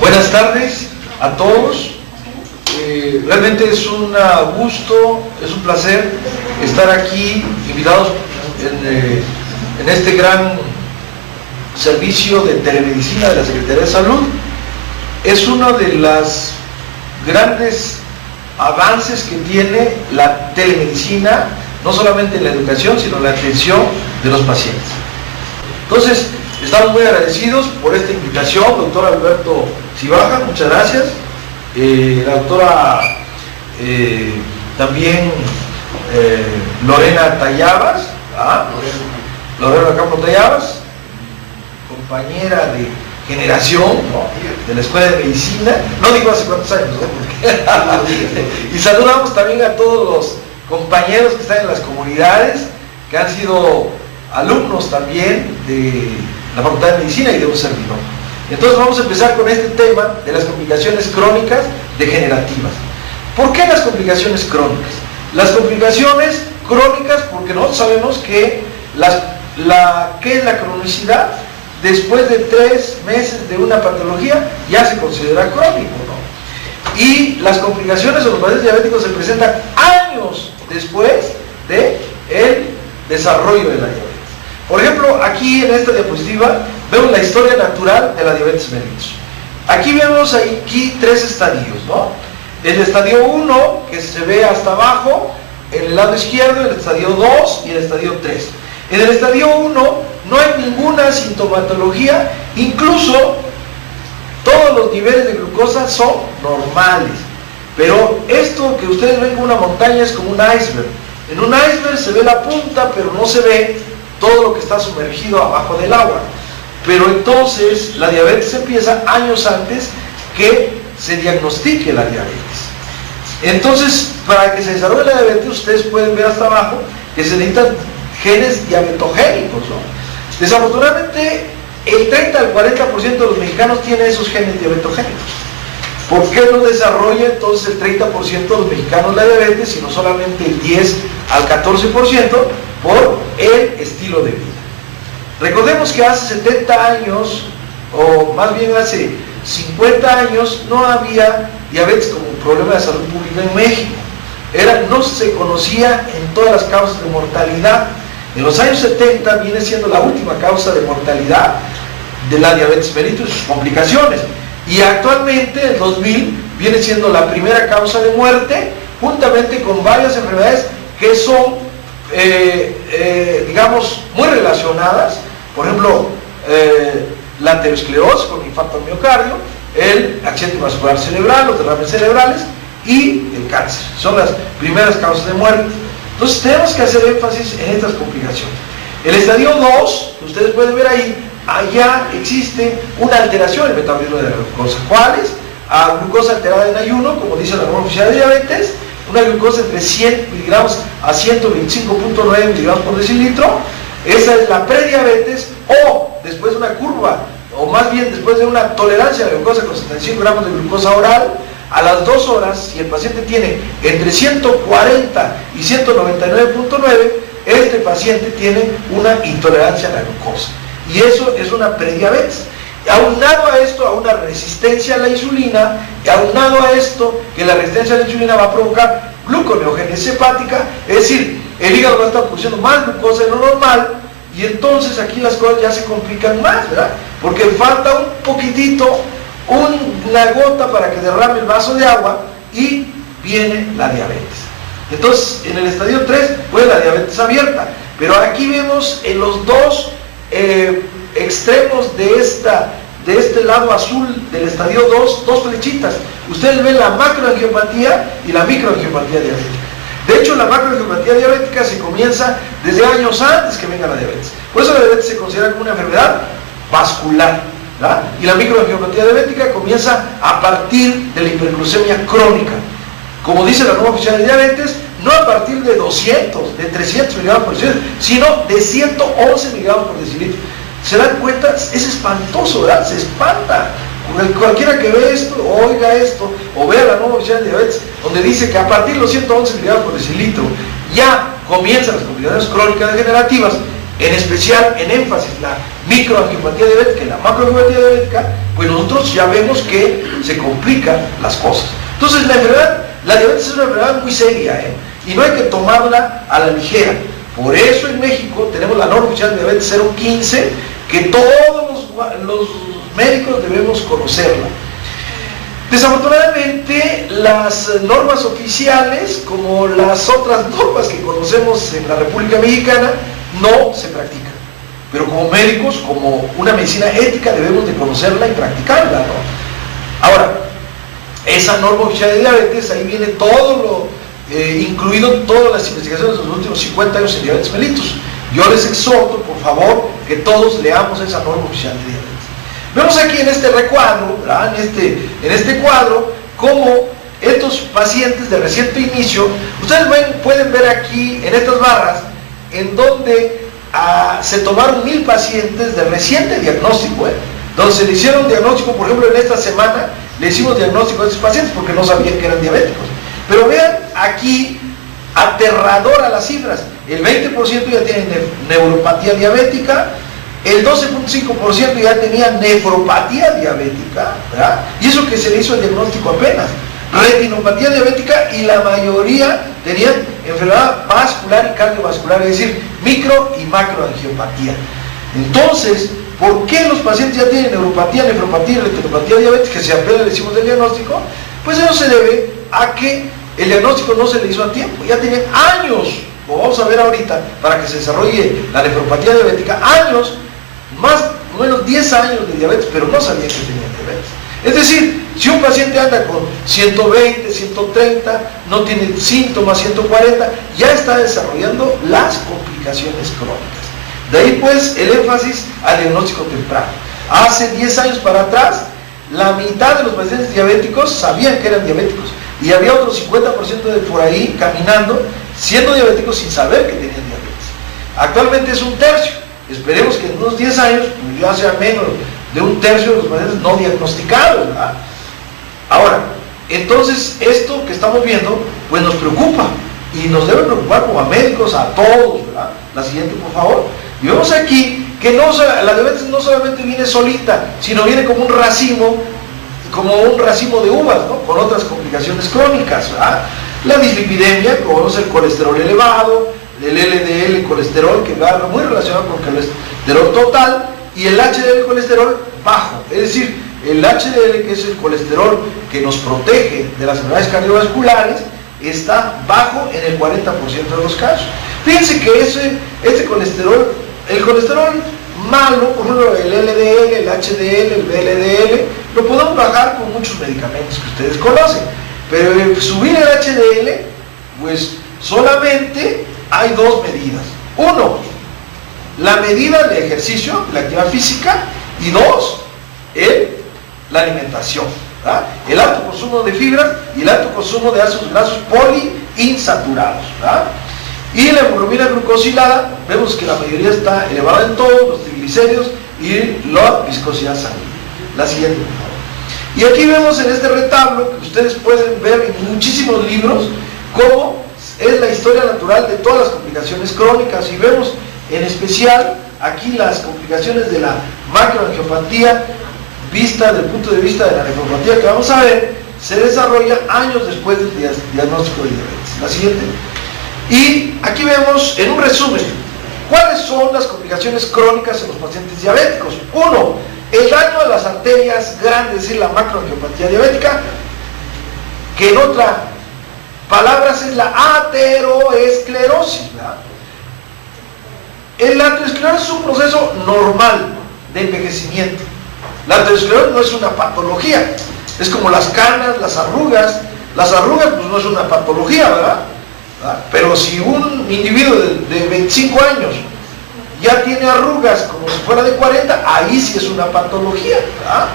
Buenas tardes a todos. Realmente es un gusto, es un placer estar aquí invitados en este gran servicio de telemedicina de la Secretaría de Salud. Es uno de los grandes avances que tiene la telemedicina, no solamente en la educación, sino en la atención de los pacientes. Entonces, estamos muy agradecidos por esta invitación, doctor Alberto Cibaja, muchas gracias. La doctora también Lorena Tallabas, Lorena Campo Tallabas, compañera de generación, ¿no?, de la Escuela de Medicina, no digo hace cuántos años, ¿no? Y saludamos también a todos los compañeros que están en las comunidades, que han sido alumnos también de la Facultad de Medicina y de un servidor. Entonces vamos a empezar con este tema de las complicaciones crónicas degenerativas. ¿Por qué las complicaciones crónicas? Las complicaciones crónicas porque nosotros sabemos que ¿qué es la cronicidad? Después de 3 meses de una patología ya se considera crónico, ¿no? Y las complicaciones de los pacientes diabéticos se presentan años después del desarrollo de la diabetes. Por ejemplo, aquí en esta diapositiva vemos la historia natural de la diabetes mellitus. Aquí vemos aquí 3 estadios, ¿no? El estadio 1, que se ve hasta abajo, en el lado izquierdo, el estadio 2 y el estadio 3. En el estadio 1 no hay ninguna sintomatología, incluso todos los niveles de glucosa son normales. Pero esto que ustedes ven como una montaña es como un iceberg. En un iceberg se ve la punta, pero no se ve todo lo que está sumergido abajo del agua. Pero entonces la diabetes empieza años antes que se diagnostique la diabetes. Entonces, para que se desarrolle la diabetes, ustedes pueden ver hasta abajo que se necesitan genes diabetogénicos, ¿no? Desafortunadamente, el 30 al 40% de los mexicanos tienen esos genes diabetogénicos. ¿Por qué no desarrolla entonces el 30% de los mexicanos la diabetes, sino solamente el 10 al 14% por el estilo de vida? Recordemos que hace 70 años, o más bien hace 50 años, no había diabetes como un problema de salud pública en México. No se conocía en todas las causas de mortalidad. En los años 70 viene siendo la última causa de mortalidad de la diabetes mellitus y sus complicaciones. Y actualmente, en 2000, viene siendo la primera causa de muerte, juntamente con varias enfermedades que son, digamos, muy relacionadas. Por ejemplo, la aterosclerosis con infarto al miocardio, el accidente vascular cerebral, los derrames cerebrales y el cáncer. Son las primeras causas de muerte. Entonces tenemos que hacer énfasis en estas complicaciones. El estadio 2, que ustedes pueden ver ahí, allá existe una alteración en el metabolismo de la glucosa. ¿Cuál es? Glucosa alterada en ayuno, como dice la norma oficial de diabetes, una glucosa entre 100 miligramos a 125.9 miligramos por decilitro. Esa es la prediabetes, o después de una curva, o más bien después de una tolerancia a la glucosa con 75 gramos de glucosa oral, a las 2 horas, si el paciente tiene entre 140 y 199.9, este paciente tiene una intolerancia a la glucosa. Y eso es una prediabetes. Aunado a esto, a una resistencia a la insulina, y aunado a esto, que la resistencia a la insulina va a provocar gluconeogénesis hepática, es decir, el hígado va a estar produciendo más glucosa de lo normal, y entonces aquí las cosas ya se complican más, ¿verdad? Porque falta un poquitito, una gota para que derrame el vaso de agua y viene la diabetes. Entonces, en el estadio 3, pues la diabetes abierta. Pero aquí vemos en los dos extremos de este lado azul del estadio 2, 2 flechitas. Ustedes ven la macroangiopatía y la microangiopatía diabética. De hecho, la macroangiopatía diabética se comienza desde años antes que venga la diabetes. Por eso la diabetes se considera como una enfermedad vascular, ¿verdad? Y la microangiopatía diabética comienza a partir de la hiperglucemia crónica. Como dice la norma oficial de diabetes, no a partir de 200, de 300 miligramos por decilitro, sino de 111 miligramos por decilitro. ¿Se dan cuenta? Es espantoso, ¿verdad? Se espanta. Cualquiera que ve esto, o oiga esto, o vea la norma oficial de diabetes, donde dice que a partir de los 111 miligramos por decilitro ya comienzan las complicaciones crónicas degenerativas, en especial, en énfasis, la microangiopatía diabética y la macroangiopatía diabética, pues nosotros ya vemos que se complican las cosas. Entonces la diabetes es una enfermedad muy seria, y no hay que tomarla a la ligera. Por eso en México tenemos la norma oficial de diabetes 015, que todos los médicos debemos conocerla. Desafortunadamente, las normas oficiales, como las otras normas que conocemos en la República Mexicana, no se practican. Pero como médicos, como una medicina ética, debemos de conocerla y practicarla, ¿no? Ahora, esa norma oficial de diabetes, ahí viene todo incluido todas las investigaciones de los últimos 50 años en diabetes mellitus. Yo les exhorto, por favor, que todos leamos esa norma oficial de diabetes. Vemos aquí en este recuadro, ¿verdad? En este cuadro, cómo estos pacientes de reciente inicio, ustedes pueden ver aquí en estas barras, en donde se tomaron 1000 pacientes de reciente diagnóstico, donde se le hicieron diagnóstico, por ejemplo, en esta semana le hicimos diagnóstico a estos pacientes porque no sabían que eran diabéticos. Pero vean aquí, aterradora las cifras, el 20% ya tiene neuropatía diabética, el 12.5% ya tenía nefropatía diabética, ¿verdad? Y eso que se le hizo el diagnóstico apenas, retinopatía diabética, y la mayoría tenían enfermedad vascular y cardiovascular, es decir, micro y macroangiopatía. Entonces, ¿por qué los pacientes ya tienen neuropatía, nefropatía y retinopatía diabética, que si apenas le hicimos el diagnóstico? Pues eso se debe a que el diagnóstico no se le hizo a tiempo, ya tenían años, como vamos a ver ahorita, para que se desarrolle la nefropatía diabética, años, más o menos 10 años de diabetes, pero no sabían que tenían diabetes. Es decir, si un paciente anda con 120, 130, no tiene síntomas, 140, ya está desarrollando las complicaciones crónicas. De ahí pues el énfasis al diagnóstico temprano. Hace 10 años para atrás, la mitad de los pacientes diabéticos sabían que eran diabéticos, y había otro 50% de por ahí caminando, siendo diabéticos sin saber que tenían diabetes. Actualmente es un tercio. Esperemos que en unos 10 años ya sea menos de un tercio de los pacientes no diagnosticados, ¿verdad? Ahora, entonces esto que estamos viendo pues nos preocupa, y nos debe preocupar como a médicos, a todos, ¿verdad? La siguiente, por favor. Y vemos aquí que la diabetes no solamente viene solita, sino viene como un racimo de uvas, ¿no? Con otras complicaciones crónicas, ¿verdad? La dislipidemia, como vemos, el colesterol elevado, el LDL colesterol, que va muy relacionado con el colesterol total, y el HDL colesterol bajo, es decir, el HDL, que es el colesterol que nos protege de las enfermedades cardiovasculares, está bajo en el 40% de los casos. Fíjense que este colesterol, el colesterol malo, por ejemplo el LDL, el HDL, el VLDL, lo podemos bajar con muchos medicamentos que ustedes conocen, pero subir el HDL, pues solamente hay dos medidas. Uno, la medida de ejercicio, la actividad física, y dos, la alimentación, ¿verdad? El alto consumo de fibras y el alto consumo de ácidos grasos poliinsaturados, ¿verdad? Y la hemoglobina glucosilada, vemos que la mayoría está elevada en todos, los triglicéridos y la viscosidad sanguínea. La siguiente, por favor. Y aquí vemos en este retablo, que ustedes pueden ver en muchísimos libros, cómo es la historia natural de todas las complicaciones crónicas, y vemos en especial aquí las complicaciones de la macroangiopatía, vista desde el punto de vista de la nefropatía, que vamos a ver, se desarrolla años después del diagnóstico de diabetes. La siguiente. Y aquí vemos, en un resumen, cuáles son las complicaciones crónicas en los pacientes diabéticos. Uno, el daño a las arterias grandes, es decir, la macroangiopatía diabética, que en otras palabras es la ateroesclerosis, ¿verdad? La aterosclerosis es un proceso normal de envejecimiento. La aterosclerosis no es una patología, es como las canas, las arrugas. Las arrugas pues no es una patología, ¿verdad? Pero si un individuo de 25 años ya tiene arrugas como si fuera de 40, ahí sí es una patología, ¿verdad?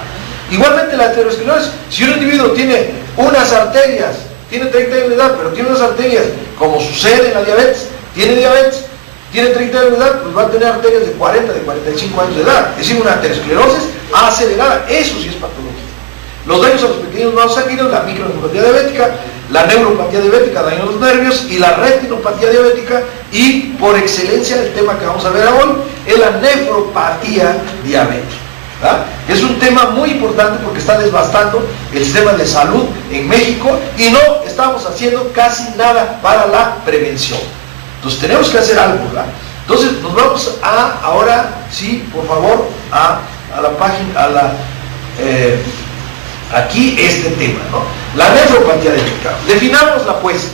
Igualmente la aterosclerosis, si un individuo tiene unas arterias, tiene 30 años de edad, pero tiene unas arterias, como sucede en la diabetes, tiene 30 años de edad, pues va a tener arterias de 40, de 45 años de edad, es decir, una aterosclerosis acelerada, eso sí es patología. Los daños a los pequeños vasos sanguíneos, la microangiopatía diabética, la neuropatía diabética, daño a los nervios, y la retinopatía diabética, y por excelencia el tema que vamos a ver hoy es la nefropatía diabética. ¿verdad? Es un tema muy importante porque está devastando el sistema de salud en México y no estamos haciendo casi nada para la prevención. Entonces tenemos que hacer algo, ¿verdad? Entonces nos vamos a, ahora sí, por favor, a la página, aquí este tema, ¿no? La nefropatía diabética. Definámosla pues.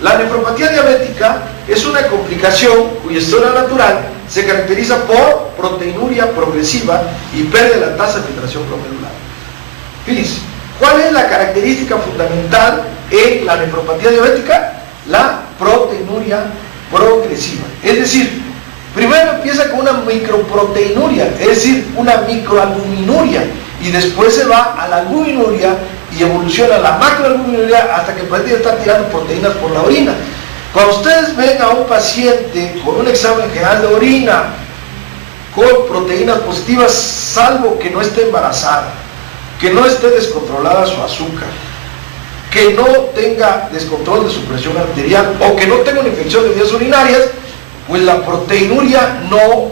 La nefropatía diabética es una complicación cuya historia natural se caracteriza por proteinuria progresiva y pérdida de la tasa de filtración glomerular. Fíjense, ¿cuál es la característica fundamental en la nefropatía diabética? La proteinuria progresiva. Es decir, primero empieza con una microproteinuria, es decir, una microalbuminuria, y después se va a la albuminuria y evoluciona a la macroalbuminuria hasta que el paciente ya está tirando proteínas por la orina. Cuando ustedes ven a un paciente con un examen general de orina con proteínas positivas, salvo que no esté embarazada, que no esté descontrolada su azúcar, que no tenga descontrol de su presión arterial o que no tenga una infección de vías urinarias, pues la proteinuria no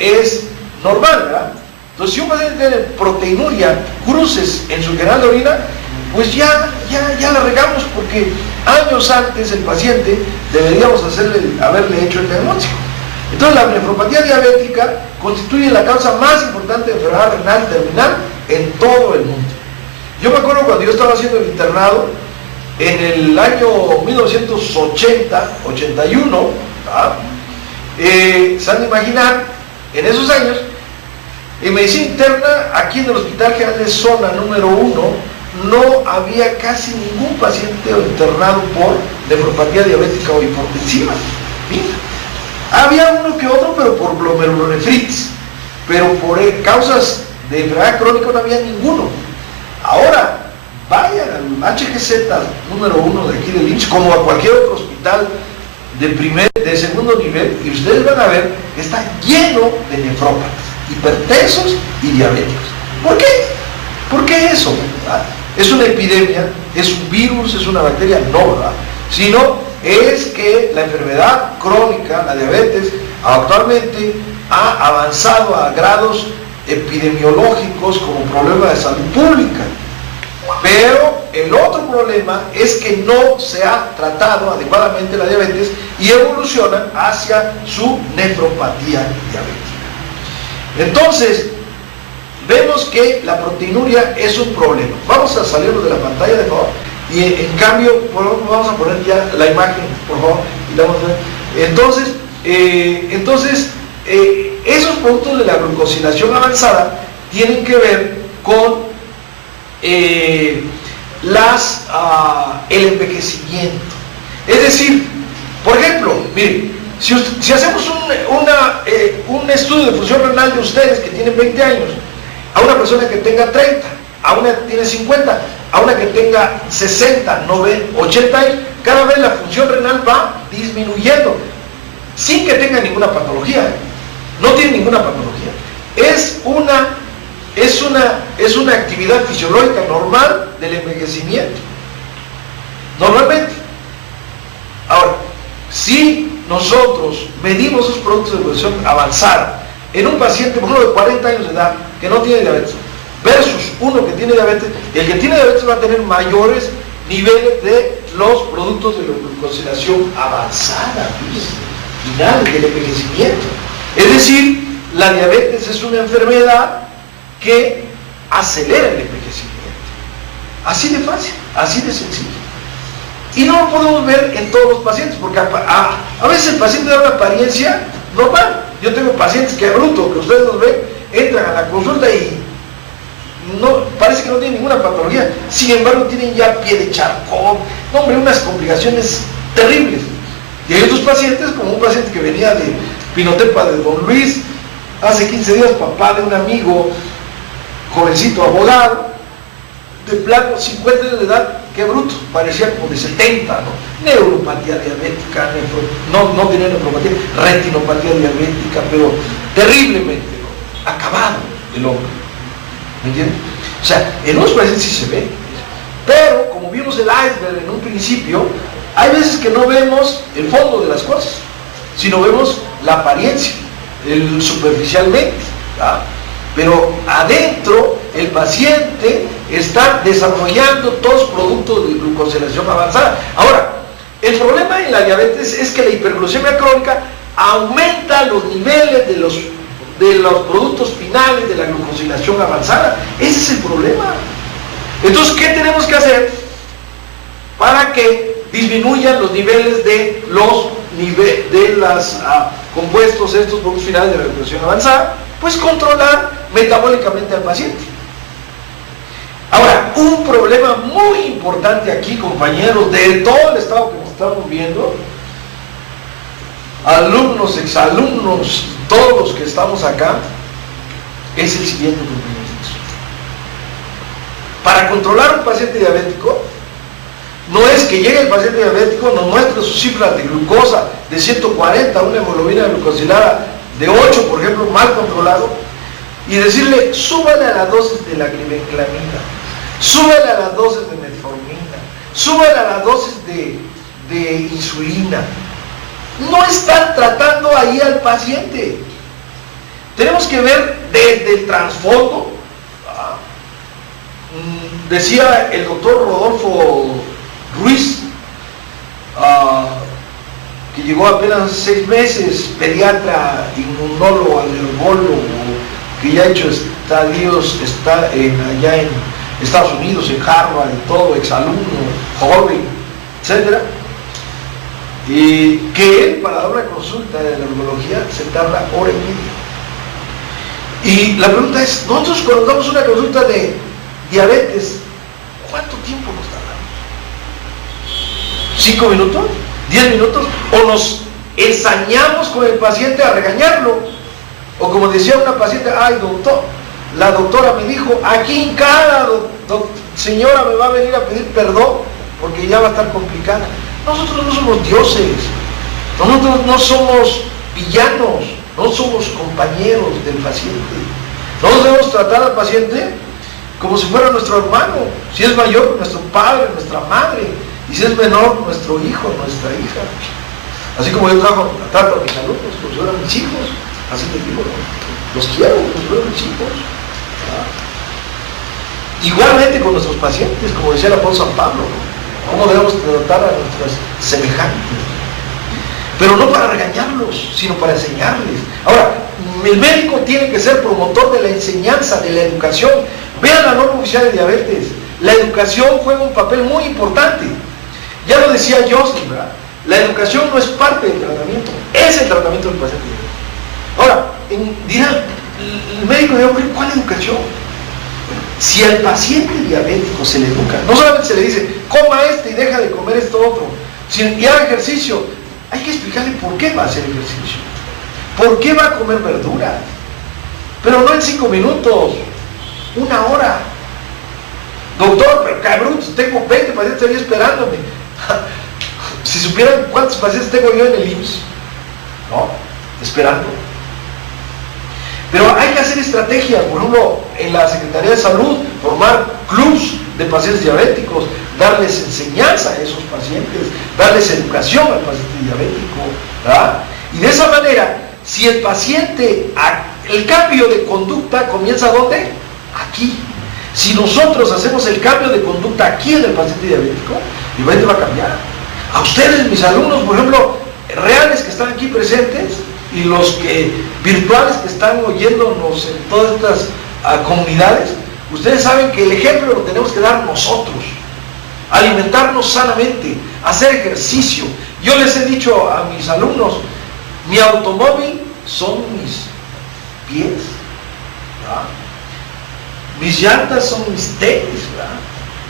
es normal, ¿verdad? Entonces, si un paciente tiene proteinuria, cruces en su canal de orina, pues ya la regamos, porque años antes el paciente deberíamos haberle hecho el diagnóstico. Entonces, la nefropatía diabética constituye la causa más importante de enfermedad renal terminal en todo el mundo. Yo me acuerdo cuando yo estaba haciendo el internado, en el año 1980, 81, se han de imaginar, en esos años, en medicina interna, aquí en el Hospital General de Zona número 1, no había casi ningún paciente internado por nefropatía diabética o hipertensiva. ¿Sí? Había uno que otro, pero por glomerulonefritis, pero por causas de enfermedad crónica no había ninguno. Ahora, vayan al HGZ número 1 de aquí del IMSS, como a cualquier otro hospital de segundo nivel, y ustedes van a ver que está lleno de nefrópatas, hipertensos y diabéticos. ¿Por qué? ¿Por qué eso? ¿Verdad? ¿Es una epidemia? ¿Es un virus? ¿Es una bacteria? No, ¿verdad? Sino es que la enfermedad crónica, la diabetes, actualmente ha avanzado a grados epidemiológicos como problema de salud pública. Pero el otro problema es que no se ha tratado adecuadamente la diabetes y evoluciona hacia su nefropatía diabética. Entonces, vemos que la proteinuria es un problema. Vamos a salirnos de la pantalla, de favor. Y en cambio, vamos a poner ya la imagen, por favor. Entonces, esos productos de la glucosilación avanzada tienen que ver con el envejecimiento. Es decir, por ejemplo, miren, si hacemos un estudio de función renal de ustedes que tienen 20 años, a una persona que tenga 30, a una que tiene 50, a una que tenga 60, 90, 80 años, cada vez la función renal va disminuyendo, sin que tenga ninguna patología. No tiene ninguna patología. Es una actividad fisiológica normal del envejecimiento. Normalmente. Ahora, si nosotros medimos esos productos de evolución avanzada en un paciente, por ejemplo, de 40 años de edad, que no tiene diabetes, versus uno que tiene diabetes, el que tiene diabetes va a tener mayores niveles de los productos de la glucosilación avanzada, final del envejecimiento. Es decir, la diabetes es una enfermedad que acelera el envejecimiento. Así de fácil, así de sencillo. Y no lo podemos ver en todos los pacientes, porque a veces el paciente da una apariencia normal. Yo tengo pacientes que bruto, que ustedes los ven, entran a la consulta y no, parece que no tienen ninguna patología. Sin embargo, tienen ya pie de charcón, no, hombre, unas complicaciones terribles. Y hay otros pacientes, como un paciente que venía de Pinotepa de Don Luis, hace 15 días, papá de un amigo, jovencito abogado, de plano, 50 años de edad, qué bruto, parecía como de 70, ¿no? Neuropatía diabética, no tenía nefropatía, retinopatía diabética, pero terriblemente, ¿no? Acabado el hombre, ¿me entiendes? O sea, en unos pacientes sí se ve, pero como vimos el iceberg en un principio, hay veces que no vemos el fondo de las cosas. sino vemos la apariencia, superficialmente, ¿verdad? Pero adentro el paciente está desarrollando todos productos de glucosilación avanzada. Ahora, el problema en la diabetes es que la hiperglucemia crónica aumenta los niveles de los productos finales de la glucosilación avanzada. Ese es el problema. Entonces, ¿qué tenemos que hacer para que disminuyan los niveles de los compuestos, estos productos finales de la glucosilación avanzada? Pues controlar metabólicamente al paciente. Ahora, un problema muy importante aquí, compañeros, de todo el estado que nos estamos viendo, alumnos, exalumnos, todos los que estamos acá, es el siguiente, compañeros. Para controlar un paciente diabético, no es que llegue el paciente diabético, nos muestre sus cifras de glucosa de 140, una hemoglobina glucosilada de 8, por ejemplo, mal controlado, y decirle, súbale a la dosis de la glibenclamida, súbale a la dosis de metformina, súbale a la dosis de insulina. No están tratando ahí al paciente. Tenemos que ver desde el trasfondo. Decía el doctor Rodolfo Ruiz, que llegó apenas hace 6 meses, pediatra, inmunólogo, alergólogo, que ya ha hecho estadios, está allá en Estados Unidos, en Harvard y todo, exalumno, joven, etc. Y que él, para dar una consulta de alergología, se tarda hora y media. Y la pregunta es, nosotros cuando damos una consulta de diabetes, ¿cuánto tiempo nos tardamos? ¿5 minutos? ¿10 minutos? ¿O nos ensañamos con el paciente a regañarlo? O como decía una paciente, ay doctor, la doctora me dijo, aquí en cada señora me va a venir a pedir perdón porque ya va a estar complicada. Nosotros no somos dioses, nosotros no somos villanos, no somos compañeros del paciente. Nosotros debemos tratar al paciente como si fuera nuestro hermano, si es mayor, nuestro padre, nuestra madre, y si es menor, nuestro hijo, nuestra hija. Así como yo trato a mis alumnos, como si fueran mis hijos, así les digo, los quiero como si fueran mis hijos. Igualmente con nuestros pacientes, como decía el apóstol San Pablo, cómo debemos tratar a nuestros semejantes, pero no para regañarlos, sino para enseñarles. Ahora, el médico tiene que ser promotor de la enseñanza, de la educación. Vean la norma oficial de diabetes, la educación juega un papel muy importante. Ya lo decía Joseph, ¿verdad? La educación no es parte del tratamiento, es el tratamiento del paciente. Ahora, dirán, el médico dirá, ¿cuál educación? Si al paciente diabético se le educa, no solamente se le dice, coma y deja de comer esto otro, y haga ejercicio, hay que explicarle por qué va a hacer ejercicio, por qué va a comer verdura, pero no en 5 minutos, 1 hora. Doctor, pero cabrón, tengo 20 pacientes ahí esperándome. Si supieran cuántos pacientes tengo yo en el IMSS, ¿no? Esperando. Pero hay que hacer estrategias, por ejemplo, en la Secretaría de Salud, formar clubs de pacientes diabéticos, darles enseñanza a esos pacientes, darles educación al paciente diabético, ¿verdad? Y de esa manera, si el paciente, el cambio de conducta comienza ¿dónde? Aquí. Si nosotros hacemos el cambio de conducta aquí en el paciente diabético, el paciente va a cambiar. A ustedes, mis alumnos, por ejemplo, reales que están aquí presentes, y los virtuales que están oyéndonos en todas estas comunidades, ustedes saben que el ejemplo lo tenemos que dar nosotros. Alimentarnos sanamente, hacer ejercicio. Yo les he dicho a mis alumnos, mi automóvil son mis pies, ¿verdad? Mis llantas son mis tenis, ¿verdad?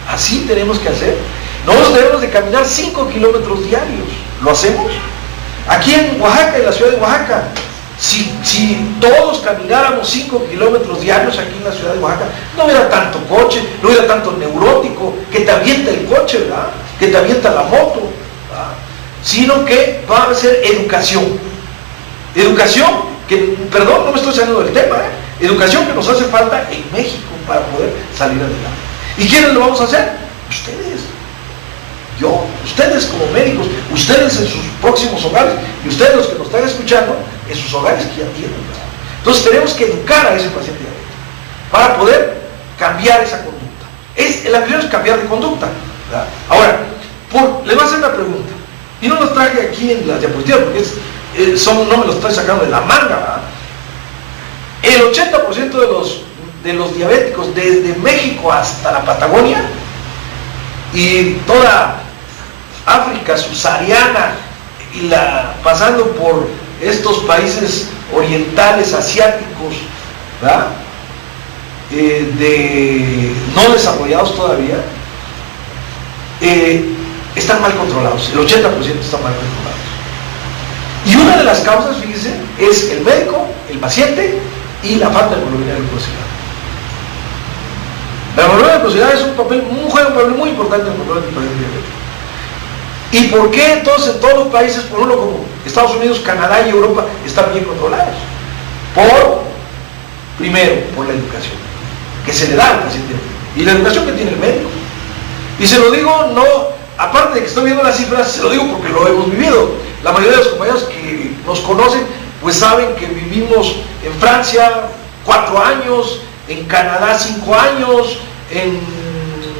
Así tenemos que hacer. Nosotros debemos de caminar 5 kilómetros diarios. ¿Lo hacemos? Aquí en Oaxaca, en la ciudad de Oaxaca, si todos camináramos 5 kilómetros diarios aquí en la ciudad de Oaxaca, no hubiera tanto coche, no hubiera tanto neurótico que te avienta el coche, ¿verdad? Que te avienta la moto, ¿verdad? Sino que va a ser educación. Educación, que, perdón, no me estoy saliendo del tema, educación que nos hace falta en México para poder salir adelante. ¿Y quiénes lo vamos a hacer? Ustedes. yo, ustedes como médicos, ustedes en sus próximos hogares, y ustedes los que nos están escuchando, en sus hogares que ya tienen, ¿verdad? Entonces tenemos que educar a ese paciente diabético para poder cambiar esa conducta. La cuestión es cambiar de conducta, ¿verdad? Ahora, le voy a hacer una pregunta, y no los traje aquí en las diapositivas, porque no me los estoy sacando de la manga, ¿verdad? El 80% de los diabéticos desde México hasta la Patagonia y toda África subsahariana y pasando por estos países orientales, asiáticos, ¿verdad? No desarrollados todavía, están mal controlados. El 80% están mal controlados. Y una de las causas, fíjense, es el médico, el paciente y la falta de hemoglobina glucosilada. La hemoglobina glucosilada juega un papel muy importante en el control del paciente diabético. ¿Y por qué entonces en todos los países, por uno como Estados Unidos, Canadá y Europa, están bien controlados? Primero, por la educación que se le da al paciente y la educación que tiene el médico. Y se lo digo, no, aparte de que estoy viendo las cifras, se lo digo porque lo hemos vivido. La mayoría de los compañeros que nos conocen, pues saben que vivimos en Francia 4 años, en Canadá 5 años, en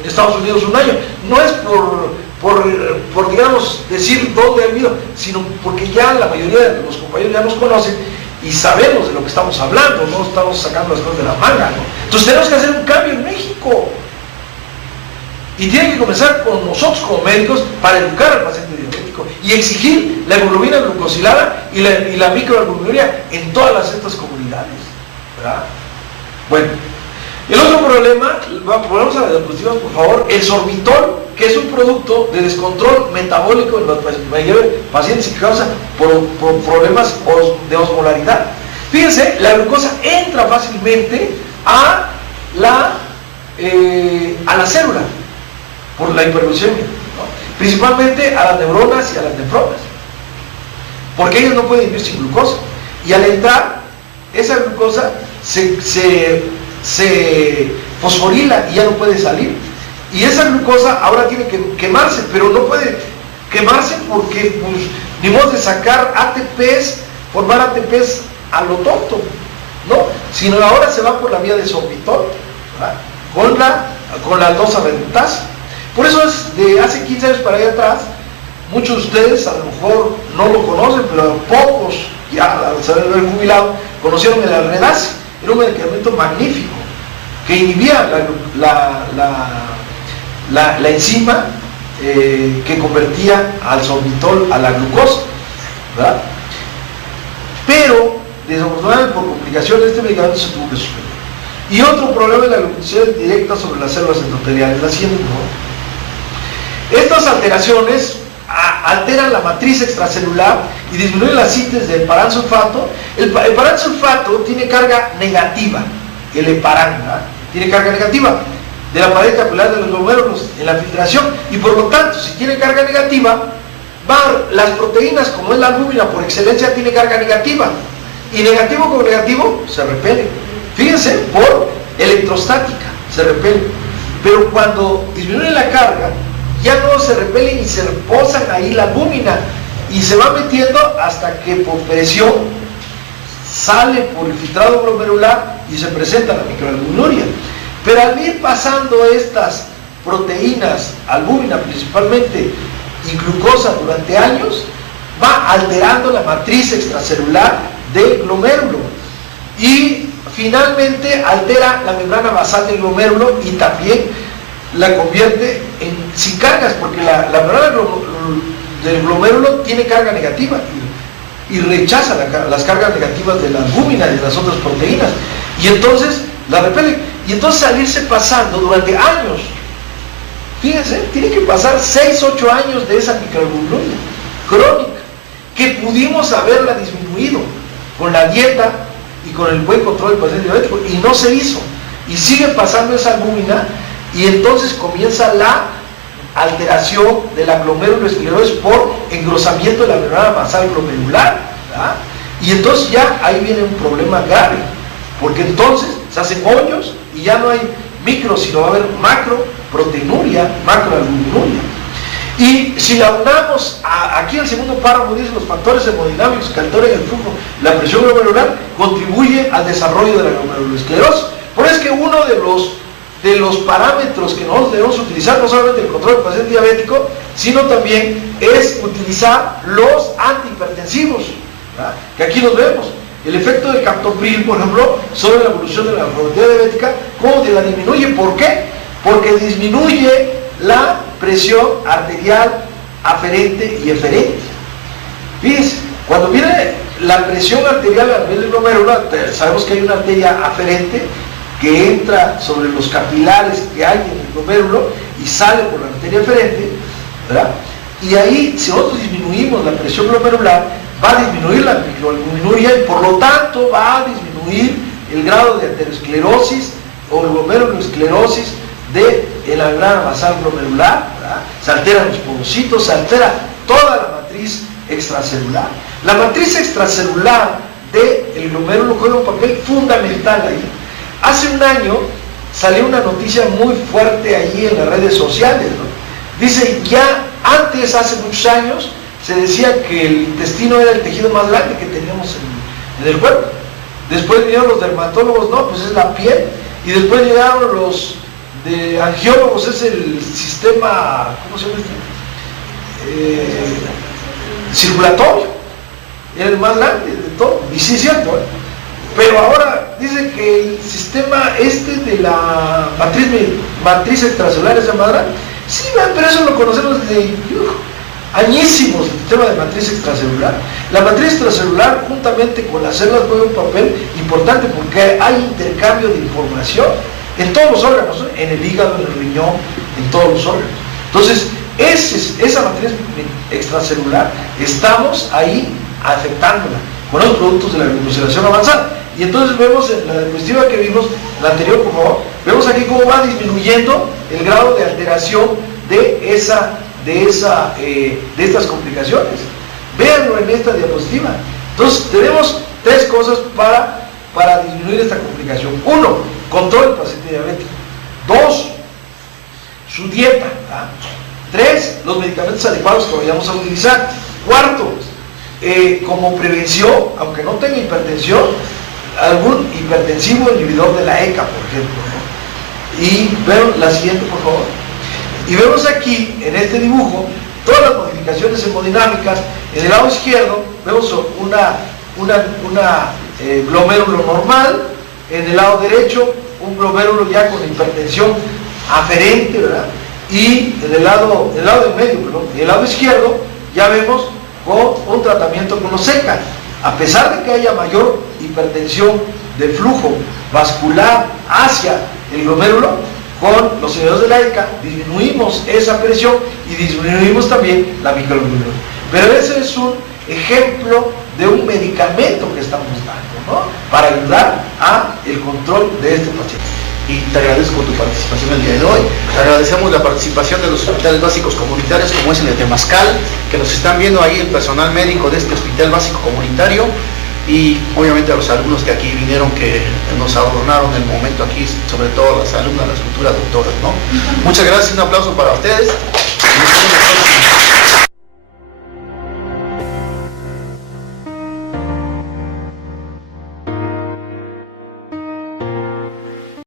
Estados Unidos 1 año. No es por digamos, decir dónde ha vivido, sino porque ya la mayoría de los compañeros ya nos conocen y sabemos de lo que estamos hablando, no estamos sacando las cosas de la manga, ¿no? Entonces tenemos que hacer un cambio en México. Y tiene que comenzar con nosotros como médicos para educar al paciente diabético y exigir la hemoglobina glucosilada y la microalbuminuria en todas estas comunidades, ¿verdad? Bueno, el otro problema, volvemos a la diapositiva, por favor, el sorbitol, que es un producto de descontrol metabólico en los pacientes que causa por problemas de osmolaridad. Fíjense, la glucosa entra fácilmente a la célula por la hiperglucemia, ¿no? Principalmente a las neuronas y a las nefronas, porque ellas no pueden vivir sin glucosa, y al entrar esa glucosa se fosforila y ya no puede salir, y esa glucosa ahora tiene que quemarse, pero no puede quemarse porque pues, ni modo de sacar ATPs, formar ATPs a lo tonto, ¿no? Sino ahora se va por la vía de sorbitol, ¿verdad? Con la aldosa reductasa. Por eso es de hace 15 años para allá atrás, muchos de ustedes a lo mejor no lo conocen, pero pocos ya al saber del jubilado conocieron el Alredase. Era un medicamento magnífico que inhibía la enzima que convertía al sorbitol a la glucosa, ¿verdad? Pero desafortunadamente por complicaciones este medicamento se tuvo que suspender. Y otro problema es la glucosidad directa sobre las células endoteliales, la siguiente, ¿no? Estas alteraciones alteran la matriz extracelular y disminuyen la síntesis del heparansulfato. El heparansulfato tiene carga negativa, el heparán, ¿verdad? Tiene carga negativa de la pared capilar de los glomérulos en la filtración, y por lo tanto, si tiene carga negativa, las proteínas, como es la albúmina por excelencia, tiene carga negativa, y negativo con negativo se repele. Fíjense, por electrostática se repele, pero cuando disminuye la carga, ya no se repelen y se reposan ahí la albúmina y se va metiendo hasta que por presión sale por el filtrado glomerular y se presenta la microalbuminuria. Pero al ir pasando estas proteínas, albúmina principalmente y glucosa durante años, va alterando la matriz extracelular del glomérulo y finalmente altera la membrana basal del glomérulo y también la convierte sin cargas, porque la membrana del glomérulo tiene carga negativa y rechaza las cargas negativas de la albúmina y de las otras proteínas, y entonces la repele, y entonces salirse pasando durante años. Fíjense, tiene que pasar 6-8 años de esa microalbuminuria crónica, que pudimos haberla disminuido con la dieta y con el buen control del paciente diabético, y no se hizo, y sigue pasando esa albúmina. Y entonces comienza la alteración de la glomerulosclerosis por engrosamiento de la membrana basal glomerular, ¿verdad? Y entonces ya ahí viene un problema grave, porque entonces se hacen hoyos y ya no hay micro, sino va a haber macroproteinuria, macroalbuminuria. Y si la unamos aquí el segundo párrafo dice los factores hemodinámicos que alteran el flujo, la presión glomerular contribuye al desarrollo de la glomerulosclerosis. Por eso es que uno de los parámetros que nosotros debemos utilizar, no solamente el control del paciente diabético, sino también es utilizar los antihipertensivos, ¿verdad? Que aquí los vemos. El efecto del captopril, por ejemplo, sobre la evolución de la nefropatía diabética, ¿cómo la disminuye? ¿Por qué? Porque disminuye la presión arterial aferente y eferente. Fíjense, cuando viene la presión arterial a nivel del glomérulo, sabemos que hay una arteria aferente que entra sobre los capilares que hay en el glomérulo y sale por la arteria eferente, ¿verdad? Y ahí, si nosotros disminuimos la presión glomerular, va a disminuir la microalbuminuria y por lo tanto va a disminuir el grado de aterosclerosis o glomerulosclerosis de la membrana basal glomerular, ¿verdad? Se alteran los porocitos, se altera toda la matriz extracelular. La matriz extracelular del glomérulo juega un papel fundamental ahí. Hace un año salió una noticia muy fuerte allí en las redes sociales, ¿no? Dice, ya antes, hace muchos años, se decía que el intestino era el tejido más grande que teníamos en el cuerpo. Después vinieron los dermatólogos, no, pues es la piel. Y después llegaron los de angiólogos, es el sistema, ¿cómo se llama circulatorio. Era el más grande de todo. Y sí es cierto, ¿eh? Pero ahora dice que el sistema de la matriz extracelular es más grande. Sí, pero eso lo conocemos desde añísimos, el sistema de matriz extracelular. La matriz extracelular, juntamente con las células, juega un papel importante porque hay intercambio de información en todos los órganos, en el hígado, en el riñón, en todos los órganos. Entonces, esa matriz extracelular, estamos ahí afectándola con los productos de la glucosilación avanzada. Y entonces vemos en la diapositiva que vimos, la anterior por favor, vemos aquí cómo va disminuyendo el grado de alteración de estas complicaciones. Véanlo en esta diapositiva. Entonces tenemos tres cosas para disminuir esta complicación. Uno, control del paciente diabético. Dos, su dieta. Tres, los medicamentos adecuados que vayamos a utilizar. Cuarto, como prevención, aunque no tenga hipertensión, algún hipertensivo inhibidor de la ECA, por ejemplo, ¿no? Y vemos la siguiente, por favor. Y vemos aquí, en este dibujo, todas las modificaciones hemodinámicas. En el lado izquierdo vemos una glomérulo normal, en el lado derecho un glomérulo ya con hipertensión aferente, ¿verdad? Y en el lado del medio, perdón, en el lado izquierdo ya vemos con un tratamiento con los ECA. A pesar de que haya mayor hipertensión de flujo vascular hacia el glomérulo, con los inhibidores de la ECA disminuimos esa presión y disminuimos también la microalbuminuria. Pero ese es un ejemplo de un medicamento que estamos dando, ¿no? Para ayudar a el control de este paciente. Y te agradezco tu participación el día de hoy. Agradecemos la participación de los hospitales básicos comunitarios como es el de Temazcal, que nos están viendo ahí el personal médico de este hospital básico comunitario, y obviamente a los alumnos que aquí vinieron, que nos adornaron el momento aquí, sobre todo las alumnas, las futuras doctoras, ¿no? Muchas gracias, un aplauso para ustedes.